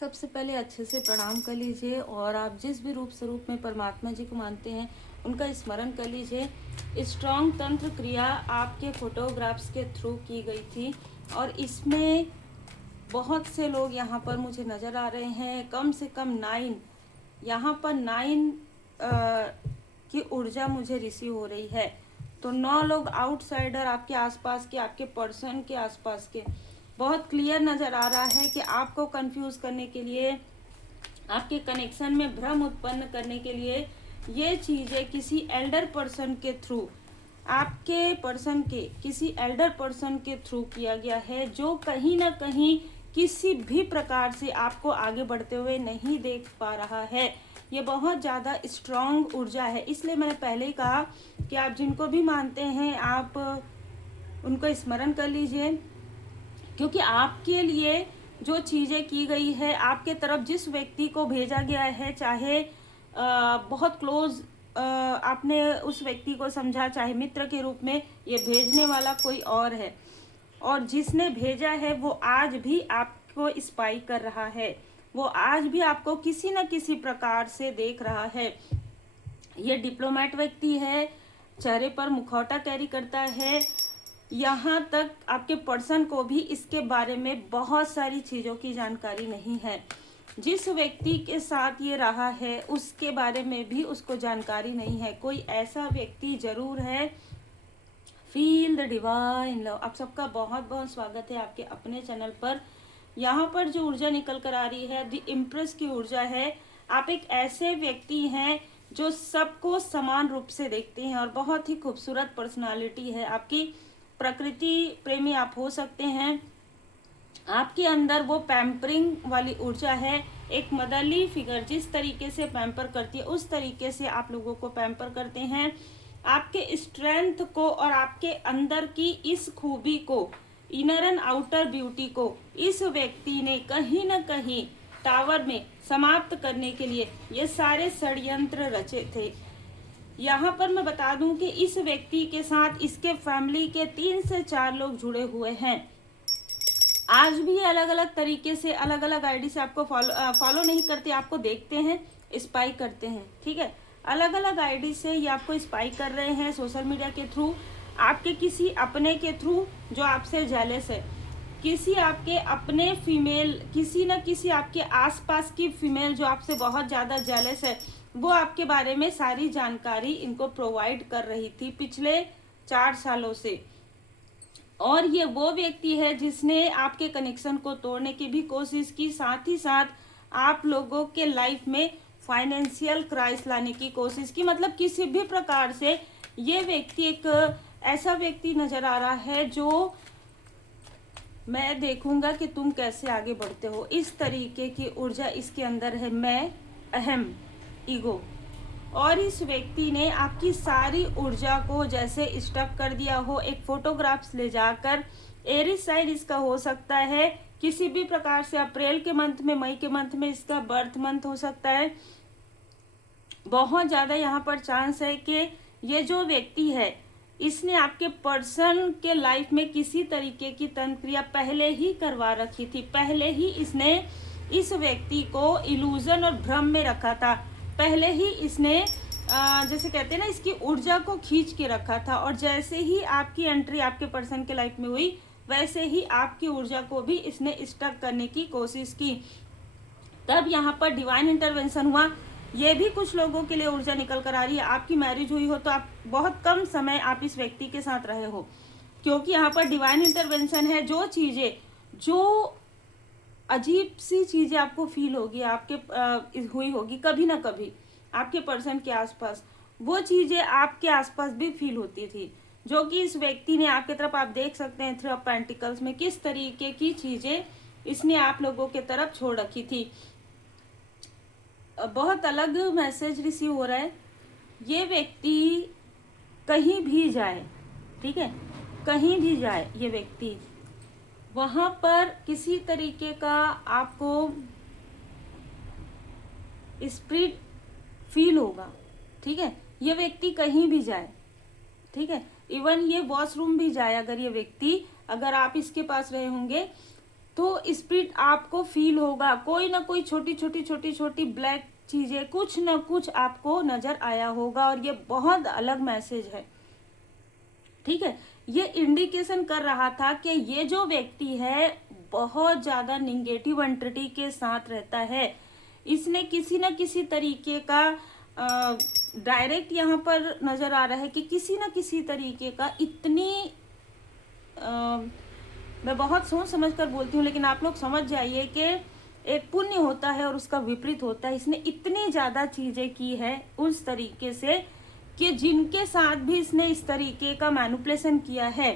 सबसे पहले अच्छे से प्रणाम कर लीजिए और आप जिस भी रूप स्वरूप में परमात्मा जी को मानते हैं उनका स्मरण कर लीजिए। स्ट्रॉन्ग तंत्र क्रिया आपके फोटोग्राफ्स के थ्रू की गई थी और इसमें बहुत से लोग यहाँ पर मुझे नज़र आ रहे हैं। कम से कम 9 यहाँ पर 9 की ऊर्जा मुझे रिसीव हो रही है। तो 9 लोग आउटसाइडर आपके आसपास के, आपके पर्सन के आसपास के। बहुत क्लियर नज़र आ रहा है कि आपको कंफ्यूज करने के लिए, आपके कनेक्शन में भ्रम उत्पन्न करने के लिए ये चीज़ें किसी एल्डर पर्सन के थ्रू, आपके पर्सन के किसी एल्डर पर्सन के थ्रू किया गया है, जो कहीं ना कहीं किसी भी प्रकार से आपको आगे बढ़ते हुए नहीं देख पा रहा है। ये बहुत ज़्यादा स्ट्रॉन्ग ऊर्जा है। इसलिए मैंने पहले ही कहा कि आप जिनको भी मानते हैं आप उनको स्मरण कर लीजिए, क्योंकि आपके लिए जो चीज़ें की गई है, आपके तरफ जिस व्यक्ति को भेजा गया है, चाहे बहुत क्लोज आपने उस व्यक्ति को समझा, चाहे मित्र के रूप में, ये भेजने वाला कोई और है और जिसने भेजा है वो आज भी आपको स्पाई कर रहा है। वो आज भी आपको किसी न किसी प्रकार से देख रहा है। ये डिप्लोमेट व्यक्ति है, चेहरे पर मुखौटा कैरी करता है। यहाँ तक आपके पर्सन को भी इसके बारे में बहुत सारी चीज़ों की जानकारी नहीं है। जिस व्यक्ति के साथ ये रहा है उसके बारे में भी उसको जानकारी नहीं है। कोई ऐसा व्यक्ति जरूर है। Feel the divine love. आप सबका बहुत बहुत स्वागत है आपके अपने चैनल पर। यहाँ पर जो ऊर्जा निकल कर आ रही है द इम्प्रेस की ऊर्जा है। आप एक ऐसे व्यक्ति हैं जो सबको समान रूप से देखते हैं और बहुत ही खूबसूरत पर्सनालिटी है आपकी। प्रकृति प्रेमी आप हो सकते हैं। आपके अंदर वो पैम्परिंग वाली ऊर्जा है। एक मदरली फिगर जिस तरीके से पैम्पर करती है उस तरीके से आप लोगों को पैम्पर करते हैं। आपके स्ट्रेंथ को और आपके अंदर की इस खूबी को, इनर एंड आउटर ब्यूटी को इस व्यक्ति ने कहीं ना कहीं टावर में समाप्त करने के लिए ये सारे षड्यंत्र रचे थे। यहाँ पर मैं बता दूं कि इस व्यक्ति के साथ इसके फैमिली के 3 से 4 लोग जुड़े हुए हैं। आज भी ये अलग अलग तरीके से, अलग अलग आईडी से आपको फॉलो नहीं करते, आपको देखते हैं, स्पाई करते हैं। ठीक है, अलग अलग आईडी से ये आपको स्पाई कर रहे हैं सोशल मीडिया के थ्रू, आपके किसी अपने के थ्रू जो आपसे जेलस है, किसी आपके अपने फीमेल, किसी न किसी आपके आसपास की फीमेल जो आपसे बहुत ज़्यादा जेलस है, वो आपके बारे में सारी जानकारी इनको प्रोवाइड कर रही थी पिछले 4 सालों से। और ये वो व्यक्ति है जिसने आपके कनेक्शन को तोड़ने की भी कोशिश की, साथ ही साथ आप लोगों के लाइफ में फाइनेंशियल क्राइसिस लाने की कोशिश की। मतलब किसी भी प्रकार से ये व्यक्ति एक ऐसा व्यक्ति नजर आ रहा है जो मैं देखूंगा कि तुम कैसे आगे बढ़ते हो, इस तरीके की ऊर्जा इसके अंदर है। मैं, अहम, ईगो। और इस व्यक्ति ने आपकी सारी ऊर्जा को जैसे स्टक कर दिया हो, एक फोटोग्राफ्स ले जाकर। एरिस साइड इसका हो सकता है, किसी भी प्रकार से अप्रैल के मंथ में, मई के मंथ में इसका बर्थ मंथ हो सकता है। बहुत ज़्यादा यहाँ पर चांस है कि ये जो व्यक्ति है इसने आपके पर्सन के लाइफ में किसी तरीके की तंत्रिया पहले ही करवा रखी थी। पहले ही इसने इस व्यक्ति को इल्यूजन और भ्रम में रखा था। पहले ही इसने जैसे कहते हैं ना, इसकी ऊर्जा को खींच के रखा था। और जैसे ही आपकी एंट्री आपके पर्सन के लाइफ में हुई, वैसे ही आपकी ऊर्जा को भी इसने स्टक करने की कोशिश की। तब यहाँ पर डिवाइन इंटरवेंशन हुआ। ये भी कुछ लोगों के लिए ऊर्जा निकल कर आ रही है। आपकी मैरिज हुई हो तो आप बहुत कम समय आप इस व्यक्ति के साथ रहे हो, क्योंकि यहाँ पर डिवाइन इंटरवेंशन है। जो चीज़ें, जो अजीब सी चीज़ें आपको फील होगी, आपके हुई होगी कभी ना कभी आपके पर्सन के आसपास, वो चीज़ें आपके आसपास भी फील होती थी, जो कि इस व्यक्ति ने आपके तरफ, आप देख सकते हैं 3 ऑफ पेंटिकल्स में किस तरीके की चीज़ें इसने आप लोगों के तरफ छोड़ रखी थी। बहुत अलग मैसेज रिसीव हो रहा है। ये व्यक्ति कहीं भी जाए, ठीक है, कहीं भी जाए ये व्यक्ति, वहाँ पर किसी तरीके का आपको स्पिरिट फील होगा। ठीक है, ये व्यक्ति कहीं भी जाए, ठीक है, इवन ये वॉशरूम भी जाए, अगर ये व्यक्ति, अगर आप इसके पास रहे होंगे तो स्पिरिट आपको फील होगा, कोई ना कोई छोटी छोटी छोटी छोटी ब्लैक चीजें, कुछ ना कुछ आपको नजर आया होगा, और ये बहुत अलग मैसेज है। ठीक है, ये इंडिकेशन कर रहा था कि ये जो व्यक्ति है बहुत ज्यादा निगेटिव एंटिटी के साथ रहता है। इसने किसी न किसी तरीके का डायरेक्ट यहाँ पर नजर आ रहा है कि किसी न किसी तरीके का इतनी मैं बहुत सोच समझ कर बोलती हूँ, लेकिन आप लोग समझ जाइए कि एक पुण्य होता है और उसका विपरीत होता है। इसने इतनी ज्यादा चीजें की है उस तरीके से कि जिनके साथ भी इसने इस तरीके का मैनिपुलेशन किया है,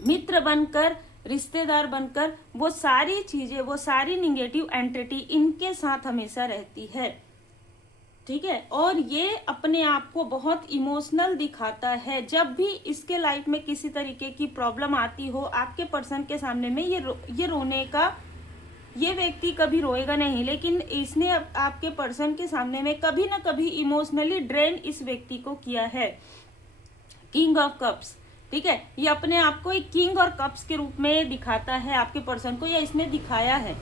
मित्र बनकर, रिश्तेदार बनकर, वो सारी चीजें, वो सारी निगेटिव एंटिटी इनके साथ हमेशा रहती है। ठीक है, और ये अपने आप को बहुत इमोशनल दिखाता है। जब भी इसके लाइफ में किसी तरीके की प्रॉब्लम आती हो, आपके पर्सन के सामने में ये रोने का, ये व्यक्ति कभी रोएगा नहीं, लेकिन इसने आपके पर्सन के सामने में कभी ना कभी इमोशनली ड्रेन इस व्यक्ति को किया है। किंग ऑफ कप्स, ठीक है, ये अपने आप को एक किंग और कप्स के रूप में दिखाता है आपके पर्सन को, या इसने दिखाया है।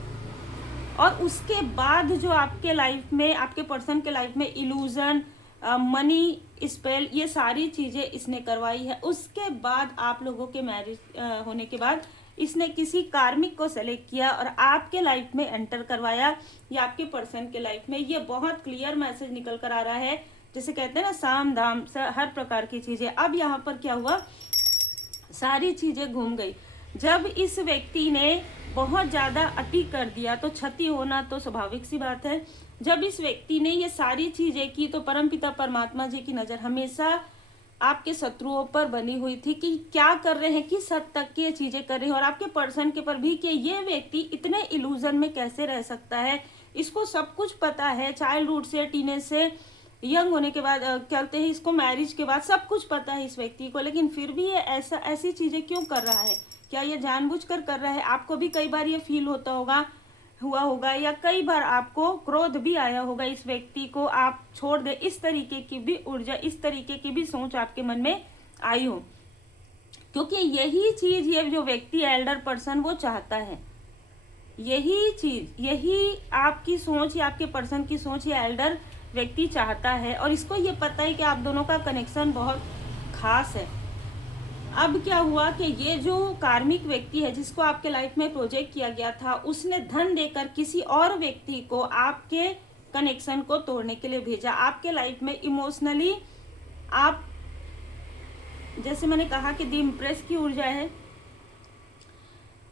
और उसके बाद जो आपके लाइफ में, आपके पर्सन के लाइफ में इल्यूजन, मनी स्पेल, ये सारी चीजें इसने करवाई है। उसके बाद आप लोगों के मैरिज होने के बाद इसने किसी कार्मिक को सेलेक्ट किया और आपके लाइफ में एंटर करवाया, या आपके पर्सन के लाइफ में। ये बहुत क्लियर मैसेज निकल कर आ रहा है, जैसे कहते हैं ना साम दाम हर प्रकार की चीजें। अब यहाँ पर क्या हुआ, सारी चीजें घूम गई। जब इस व्यक्ति ने बहुत ज्यादा अति कर दिया तो क्षति होना तो स्वाभाविक सी बात है। जब इस व्यक्ति ने ये सारी चीजें की तो परमपिता परमात्मा जी की नजर हमेशा आपके शत्रुओं पर बनी हुई थी कि क्या कर रहे हैं, किस हद तक की ये चीजें कर रहे हैं, और आपके पर्सन के पर भी कि ये व्यक्ति इतने इल्यूजन में कैसे रह सकता है। इसको सब कुछ पता है, चाइल्डहुड से, टीनेज से, यंग होने के बाद, कहते हैं इसको मैरिज के बाद सब कुछ पता है इस व्यक्ति को, लेकिन फिर भी ये ऐसी चीजें क्यों कर रहा है। क्या ये जानबूझकर कर रहा है। आपको भी कई बार ये फील होता होगा, हुआ होगा, या कई बार आपको क्रोध भी आया होगा इस व्यक्ति को आप छोड़ दे, इस तरीके की भी ऊर्जा, इस तरीके की भी सोच आपके मन में आई हो। क्योंकि यही चीज ये जो व्यक्ति एल्डर पर्सन वो चाहता है, यही चीज, यही आपकी सोच या आपके पर्सन की सोच ये एल्डर व्यक्ति चाहता है, और इसको ये पता है कि आप दोनों का कनेक्शन बहुत खास है। अब क्या हुआ कि ये जो कार्मिक व्यक्ति है जिसको आपके लाइफ में प्रोजेक्ट किया गया था, उसने धन देकर किसी और व्यक्ति को आपके कनेक्शन को तोड़ने के लिए भेजा। आपके लाइफ में इमोशनली आप, जैसे मैंने कहा कि दी इम्प्रेस की ऊर्जा है,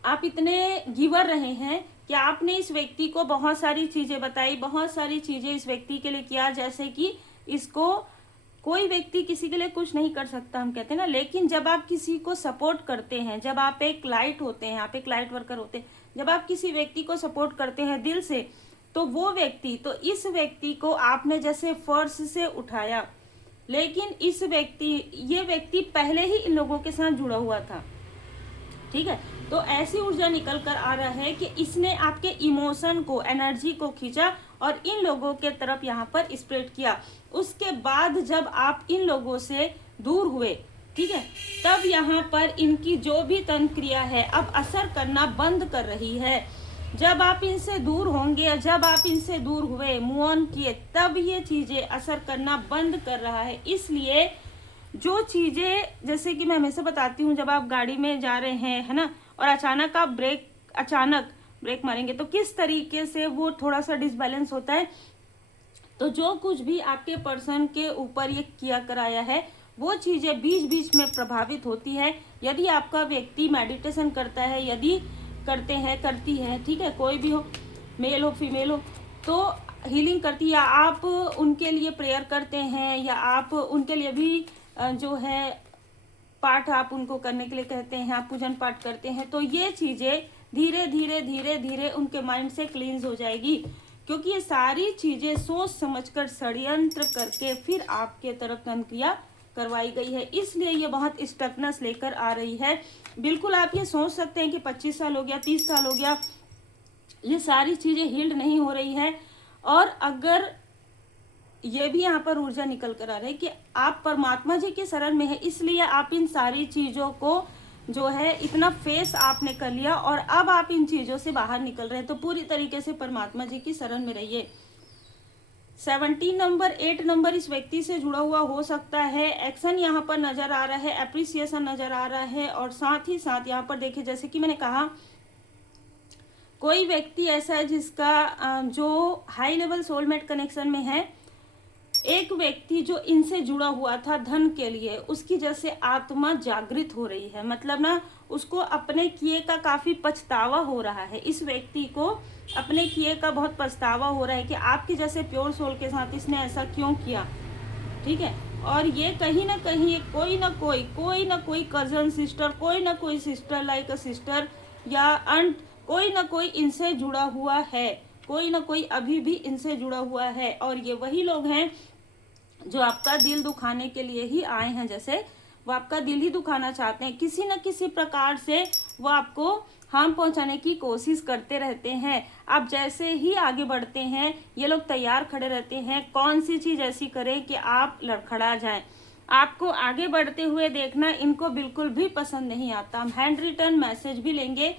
आप इतने गिवर रहे हैं कि आपने इस व्यक्ति को बहुत सारी चीजें बताई, बहुत सारी चीजें इस व्यक्ति के लिए किया, जैसे कि इसको कोई व्यक्ति किसी के लिए कुछ नहीं कर सकता, हम कहते हैं ना। लेकिन जब आप किसी को सपोर्ट करते हैं, जब आप एक लाइट होते हैं, आप एक लाइट वर्कर होते हैं, जब आप किसी व्यक्ति को सपोर्ट करते हैं दिल से, तो वो व्यक्ति, तो इस व्यक्ति को आपने जैसे फर्श से उठाया, लेकिन इस व्यक्ति, ये व्यक्ति पहले ही इन लोगों के साथ जुड़ा हुआ था। ठीक है, तो ऐसी ऊर्जा निकल कर आ रहा है कि इसने आपके इमोशन को, एनर्जी को खींचा और इन लोगों के तरफ यहाँ पर स्प्रेड किया। उसके बाद जब आप इन लोगों से दूर हुए, ठीक है, तब यहाँ पर इनकी जो भी तंत्र क्रिया है अब असर करना बंद कर रही है। जब आप इनसे दूर होंगे, जब आप इनसे दूर हुए, मूव ऑन किए, तब ये चीजें असर करना बंद कर रहा है। इसलिए जो चीजें, जैसे कि मैं हमेशा बताती हूँ, जब आप गाड़ी में जा रहे हैं, है ना, और अचानक आप अचानक ब्रेक मारेंगे तो किस तरीके से वो थोड़ा सा डिसबैलेंस होता है। तो जो कुछ भी आपके पर्सन के ऊपर ये किया कराया है, वो चीजें बीच बीच में प्रभावित होती है। यदि आपका व्यक्ति मेडिटेशन करता है, यदि करते हैं, करती है, ठीक है, कोई भी हो, मेल हो फीमेल हो, तो हीलिंग करती है, या आप उनके लिए प्रेयर करते हैं, या आप उनके लिए भी जो है पाठ आप उनको करने के लिए कहते हैं, आप पूजन पाठ करते हैं, तो ये चीजें धीरे धीरे धीरे धीरे उनके माइंड से क्लींस हो जाएगी। क्योंकि ये सारी चीजें सोच समझकर षड्यंत्र करके फिर आपके तरफ तंत्रिया करवाई गई है, इसलिए ये बहुत स्टकनेस लेकर आ रही है। बिल्कुल आप ये सोच सकते हैं कि 25 साल हो गया, 30 साल हो गया, ये सारी चीजें हील्ड नहीं हो रही है। और अगर ये भी यहाँ पर ऊर्जा निकल कर आ रही है कि आप परमात्मा जी के शरण में है, इसलिए आप इन सारी चीजों को जो है इतना फेस आपने कर लिया और अब आप इन चीज़ों से बाहर निकल रहे हैं, तो पूरी तरीके से परमात्मा जी की शरण में रहिए। 17 नंबर 8 नंबर इस व्यक्ति से जुड़ा हुआ हो सकता है। एक्शन यहाँ पर नजर आ रहा है, एप्रिसिएशन नजर आ रहा है, और साथ ही साथ यहाँ पर देखिए जैसे कि मैंने कहा कोई व्यक्ति ऐसा है जिसका जो हाई लेवल सोलमेट कनेक्शन में है। एक व्यक्ति जो इनसे जुड़ा हुआ था धन के लिए, उसकी जैसे आत्मा जागृत हो रही है, मतलब ना उसको अपने किए का काफी पछतावा हो रहा है। इस व्यक्ति को अपने किए का बहुत पछतावा हो रहा है कि आपके जैसे प्योर सोल के साथ इसने ऐसा क्यों किया, ठीक है। और ये कहीं ना कहीं कोई ना कोई कजन सिस्टर, कोई ना कोई सिस्टर लाइक अ सिस्टर या अंट, कोई ना कोई इनसे जुड़ा हुआ है, कोई ना कोई अभी भी इनसे जुड़ा हुआ है। और ये वही लोग हैं जो आपका दिल दुखाने के लिए ही आए हैं, जैसे वो आपका दिल ही दुखाना चाहते हैं, किसी न किसी प्रकार से वो आपको हार्म पहुंचाने की कोशिश करते रहते हैं। आप जैसे ही आगे बढ़ते हैं ये लोग तैयार खड़े रहते हैं, कौन सी चीज ऐसी करें कि आप लड़खड़ा जाएं। आपको आगे बढ़ते हुए देखना इनको बिल्कुल भी पसंद नहीं आता। हम हैंड रिटर्न मैसेज भी लेंगे।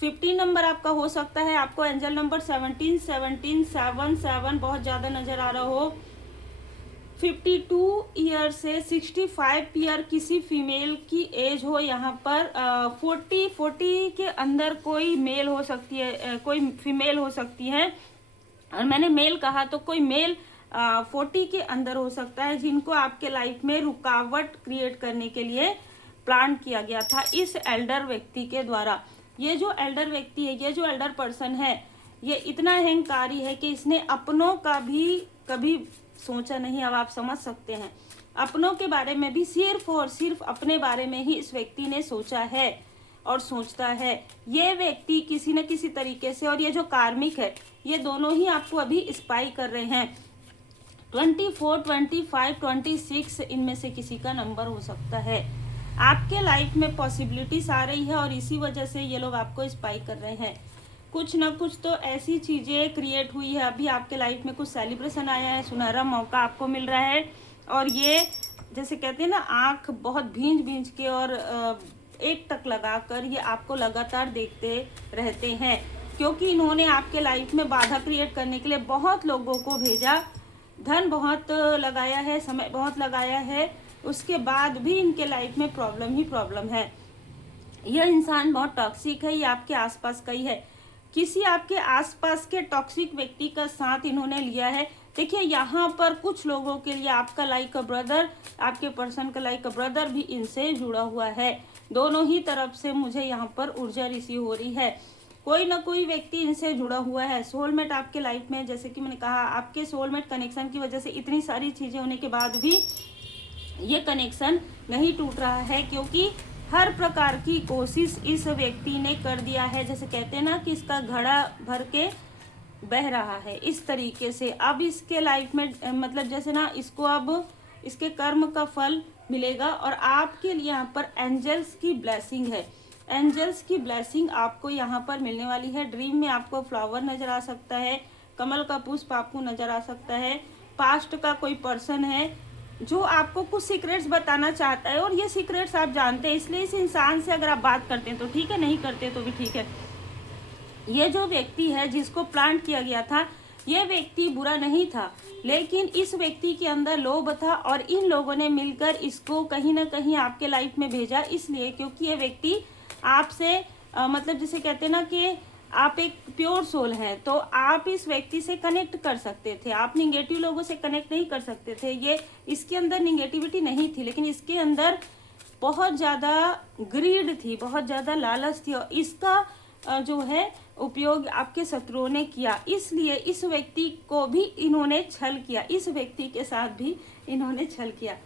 15 नंबर आपका हो सकता है, आपको एंजल नंबर 17 17 7 7 बहुत ज्यादा नजर आ रहा हो। 52 ईयर से 65 ईयर किसी फीमेल की एज हो, यहाँ पर 40 के अंदर कोई मेल हो सकती है, कोई फीमेल हो सकती है, और मैंने मेल कहा तो कोई मेल 40 के अंदर हो सकता है, जिनको आपके लाइफ में रुकावट क्रिएट करने के लिए प्लान किया गया था इस एल्डर व्यक्ति के द्वारा। ये जो एल्डर व्यक्ति है, ये जो एल्डर पर्सन है, ये इतना अहंकारी है कि इसने अपनों का भी कभी सोचा नहीं। अब आप समझ सकते हैं, अपनों के बारे में भी सिर्फ और सिर्फ अपने बारे में ही इस व्यक्ति ने सोचा है और सोचता है। ये व्यक्ति किसी न किसी तरीके से, और ये जो कार्मिक है, ये दोनों ही आपको अभी स्पाई कर रहे हैं। 24 25 26 इनमें से किसी का नंबर हो सकता है। आपके लाइफ में पॉसिबिलिटीज आ रही है और इसी वजह से ये लोग आपको स्पाई कर रहे हैं। कुछ ना कुछ तो ऐसी चीज़ें क्रिएट हुई है, अभी आपके लाइफ में कुछ सेलिब्रेशन आया है, सुनहरा मौका आपको मिल रहा है, और ये जैसे कहते हैं ना आँख बहुत भींच के और एक टक लगाकर ये आपको लगातार देखते रहते हैं, क्योंकि इन्होंने आपके लाइफ में बाधा क्रिएट करने के लिए बहुत लोगों को भेजा, धन बहुत लगाया है, समय बहुत लगाया है, उसके बाद भी इनके लाइफ में प्रॉब्लम ही प्रॉब्लम है। यह इंसान बहुत टॉक्सिक है, ये आपके आसपास का ही है, किसी आपके आसपास के टॉक्सिक व्यक्ति का साथ इन्होंने लिया है। देखिए यहाँ पर कुछ लोगों के लिए आपका लाइक अ ब्रदर, आपके पर्सन का लाइक अ ब्रदर भी इनसे जुड़ा हुआ है। दोनों ही तरफ से मुझे यहाँ पर ऊर्जा रिसीव हो रही है, कोई ना कोई व्यक्ति इनसे जुड़ा हुआ है। सोलमेट आपके लाइफ में, जैसे कि मैंने कहा, आपके सोलमेट कनेक्शन की वजह से इतनी सारी चीज़ें होने के बाद भी ये कनेक्शन नहीं टूट रहा है, क्योंकि हर प्रकार की कोशिश इस व्यक्ति ने कर दिया है। जैसे कहते हैं ना कि इसका घड़ा भर के बह रहा है, इस तरीके से अब इसके लाइफ में मतलब जैसे ना इसको अब इसके कर्म का फल मिलेगा। और आपके लिए यहाँ पर एंजल्स की ब्लेसिंग है, एंजल्स की ब्लेसिंग आपको यहाँ पर मिलने वाली है। ड्रीम में आपको फ्लावर नजर आ सकता है, कमल का पुष्प आपको नजर आ सकता है। पास्ट का कोई पर्सन है जो आपको कुछ सीक्रेट्स बताना चाहता है, और ये सीक्रेट्स आप जानते हैं, इसलिए इस इंसान से अगर आप बात करते हैं तो ठीक है, नहीं करते तो भी ठीक है। ये जो व्यक्ति है जिसको प्लान किया गया था, ये व्यक्ति बुरा नहीं था, लेकिन इस व्यक्ति के अंदर लोभ था, और इन लोगों ने मिलकर इसको कहीं ना कहीं आपके लाइफ में भेजा, इसलिए क्योंकि ये व्यक्ति आपसे मतलब जिसे कहते हैं ना कि आप एक प्योर सोल हैं, तो आप इस व्यक्ति से कनेक्ट कर सकते थे, आप निगेटिव लोगों से कनेक्ट नहीं कर सकते थे। ये इसके अंदर निगेटिविटी नहीं थी, लेकिन इसके अंदर बहुत ज़्यादा ग्रीड थी, बहुत ज़्यादा लालच थी, और इसका जो है उपयोग आपके शत्रुओं ने किया, इसलिए इस व्यक्ति को भी इन्होंने छल किया, इस व्यक्ति के साथ भी इन्होंने छल किया,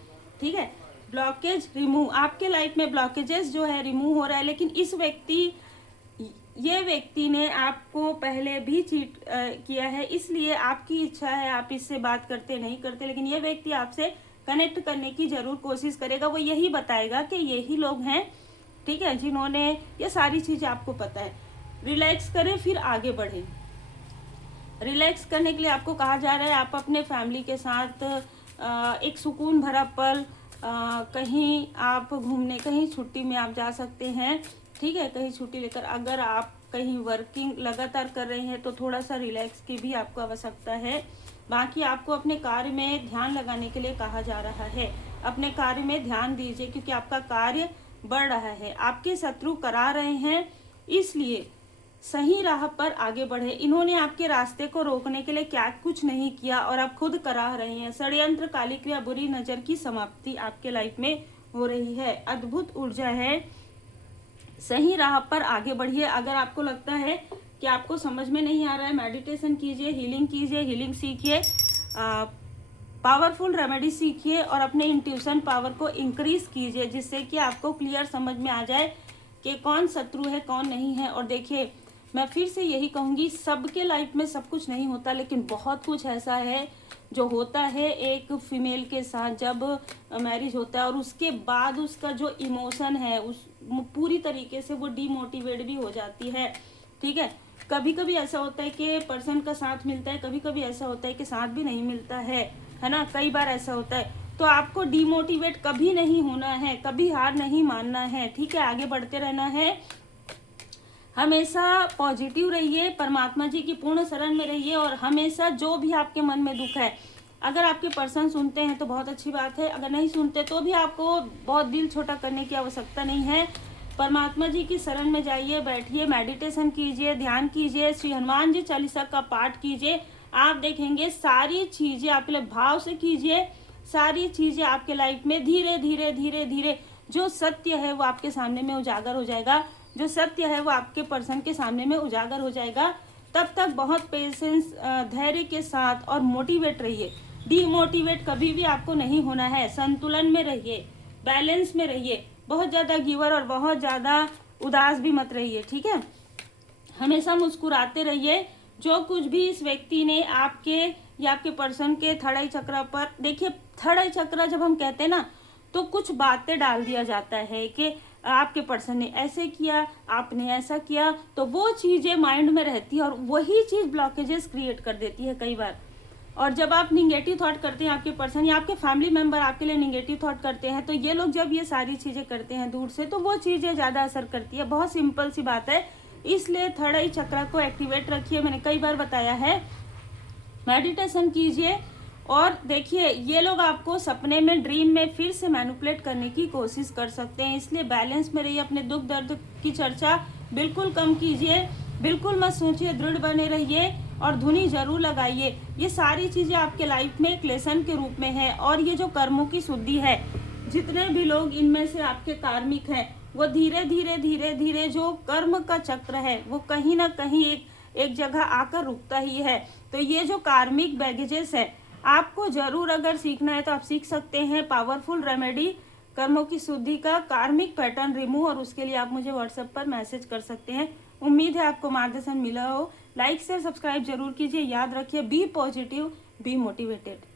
ठीक है। ब्लॉकेज रिमूव, आपके लाइफ में ब्लॉकेजेस जो है रिमूव हो रहा है, लेकिन ये व्यक्ति ने आपको पहले भी चीट किया है, इसलिए आपकी इच्छा है आप इससे बात करते नहीं करते, लेकिन ये व्यक्ति आपसे कनेक्ट करने की जरूर कोशिश करेगा। वो यही बताएगा कि यही लोग हैं, ठीक है, जिन्होंने ये सारी चीज़ें आपको पता है। रिलैक्स करें फिर आगे बढ़ें। रिलैक्स करने के लिए आपको कहा जा रहा है आप अपने फैमिली के साथ एक सुकून भरा पल कहीं आप घूमने, कहीं छुट्टी में आप जा सकते हैं, ठीक है, कहीं छुट्टी लेकर। अगर आप कहीं वर्किंग लगातार कर रहे हैं तो थोड़ा सा रिलैक्स की भी आपको आवश्यकता है। बाकी आपको अपने कार्य में ध्यान लगाने के लिए कहा जा रहा है। अपने कार्य में ध्यान दीजिए क्योंकि आपका कार्य बढ़ रहा है। आपके शत्रु करा रहे हैं, इसलिए सही राह पर आगे बढ़े। इन्होंने आपके रास्ते को रोकने के लिए क्या कुछ नहीं किया और आप खुद करा रहे हैं। षड्यंत्र, काली क्रिया, बुरी नजर की समाप्ति आपके लाइफ में हो रही है। अद्भुत ऊर्जा है, सही राह पर आगे बढ़िए। अगर आपको लगता है कि आपको समझ में नहीं आ रहा है, मेडिटेशन कीजिए, हीलिंग सीखिए, पावरफुल रेमेडी सीखिए और अपने इंट्यूशन पावर को इंक्रीज कीजिए, जिससे कि आपको क्लियर समझ में आ जाए कि कौन शत्रु है, कौन नहीं है। और देखिए, मैं फिर से यही कहूँगी, सबके लाइफ में सब कुछ नहीं होता, लेकिन बहुत कुछ ऐसा है जो होता है एक फीमेल के साथ जब मैरिज होता है और उसके बाद उसका जो इमोशन है उस पूरी तरीके से वो डीमोटिवेट भी हो जाती है, ठीक है। कभी कभी ऐसा होता है कि पर्सन का साथ मिलता है, कभी कभी ऐसा होता है कि साथ भी नहीं मिलता है ना, कई बार ऐसा होता है। तो आपको डीमोटिवेट कभी नहीं होना है, कभी हार नहीं मानना है, ठीक है, आगे बढ़ते रहना है। हमेशा पॉजिटिव रहिए, परमात्मा जी की पूर्ण शरण में रहिए और हमेशा जो भी आपके मन में दुख है, अगर आपके पर्सन सुनते हैं तो बहुत अच्छी बात है, अगर नहीं सुनते तो भी आपको बहुत दिल छोटा करने की आवश्यकता नहीं है। परमात्मा जी की शरण में जाइए, बैठिए, मेडिटेशन कीजिए, ध्यान कीजिए, श्री हनुमान जी चालीसा का पाठ कीजिए। आप देखेंगे सारी चीजें आपके लिए, भाव से कीजिए, सारी चीजें आपके लाइफ में धीरे धीरे धीरे धीरे जो सत्य है वो आपके सामने में उजागर हो जाएगा, जो सत्य है वो आपके पर्सन के सामने में उजागर हो जाएगा। तब तक बहुत पेशेंस, धैर्य के साथ और मोटिवेट रहिए। डीमोटिवेट कभी भी आपको नहीं होना है। संतुलन में रहिए, बैलेंस में रहिए, बहुत ज़्यादा गिवर और बहुत ज़्यादा उदास भी मत रहिए, ठीक है। हमेशा मुस्कुराते रहिए। जो कुछ भी इस व्यक्ति ने आपके या आपके पर्सन के थर्ड आई चक्र पर, देखिए थर्ड आई चक्र जब हम कहते हैं ना तो कुछ बातें डाल दिया जाता है कि आपके पर्सन ने ऐसे किया, आपने ऐसा किया, तो वो चीज़ें माइंड में रहती है और वही चीज़ ब्लॉकेजेस क्रिएट कर देती है कई बार। और जब आप निगेटिव थॉट करते हैं, आपके पर्सन या आपके फैमिली मेंबर आपके लिए निगेटिव थॉट करते हैं, तो ये लोग जब ये सारी चीज़ें करते हैं दूर से, तो वो चीज़ें ज़्यादा असर करती है। बहुत सिंपल सी बात है, इसलिए थर्ड आई चक्र को एक्टिवेट रखिए। मैंने कई बार बताया है, मेडिटेशन कीजिए और देखिए ये लोग आपको सपने में, ड्रीम में फिर से मैनिपुलेट करने की कोशिश कर सकते हैं। इसलिए बैलेंस में रहिए, अपने दुख दर्द की चर्चा बिल्कुल कम कीजिए, बिल्कुल मत सोचिए, दृढ़ बने रहिए और धुनी जरूर लगाइए। ये सारी चीज़ें आपके लाइफ में एक लेसन के रूप में है। और ये जो कर्मों की शुद्धि है, जितने भी लोग इनमें से आपके कार्मिक हैं, वो धीरे धीरे धीरे धीरे जो कर्म का चक्र है वो कहीं ना कहीं एक जगह आकर रुकता ही है। तो ये जो कार्मिक बैगेजेस है, आपको जरूर अगर सीखना है तो आप सीख सकते हैं पावरफुल रेमेडी कर्मों की शुद्धि का, कार्मिक पैटर्न रिमूव, और उसके लिए आप मुझे व्हाट्सएप पर मैसेज कर सकते हैं। उम्मीद है आपको मार्गदर्शन मिला हो। लाइक शेयर सब्सक्राइब जरूर कीजिए। याद रखिए, बी पॉजिटिव, बी मोटिवेटेड।